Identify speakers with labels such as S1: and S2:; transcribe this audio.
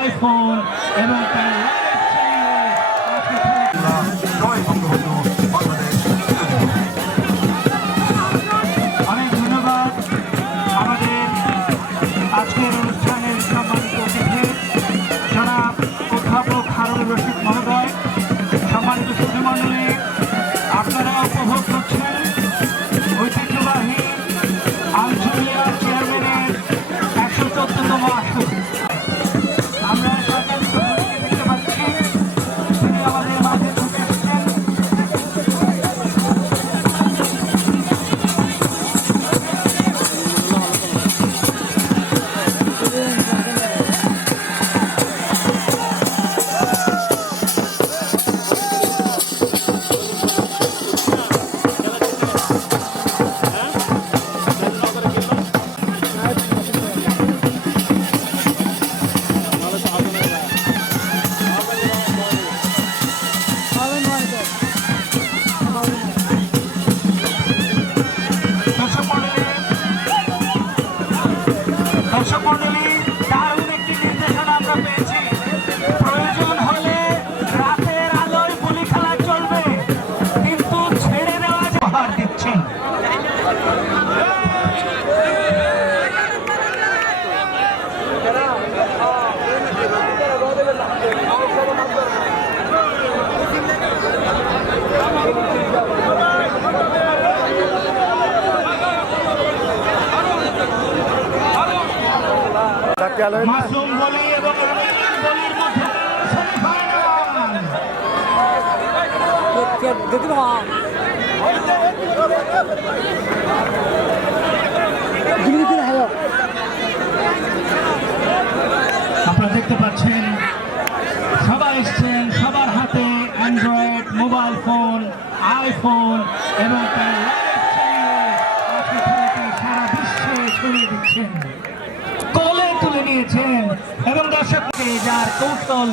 S1: এবং তার লাইভ চ্যানেলে আজকে খেলাটি অনেক ধন্যবাদ। আমাদের আজকের অনুষ্ঠানের সম্মানিত অতিথি, জনাব অধ্যাপক হারুন রশিদ মহোদয়। সম্মানিত সুধীমণ্ডলী আপনারা উপভোগ করছেন ঐতিহ্যবাহী আঞ্চলিক দর্শক প্রয়োজন হলে রাতের আলোয় গুলি খেলা চলবে কিন্তু ছেড়ে দেওয়া উপহার দিচ্ছেন
S2: দিল্লিতে হ্যালো
S1: আপনারা দেখতে পাচ্ছেন সবাই এসছেন সবার হাতে অ্যান্ড্রয়েড মোবাইল ফোন আইফোন এবং তার নিয়েছেন এবং দর্শক যার কৌশল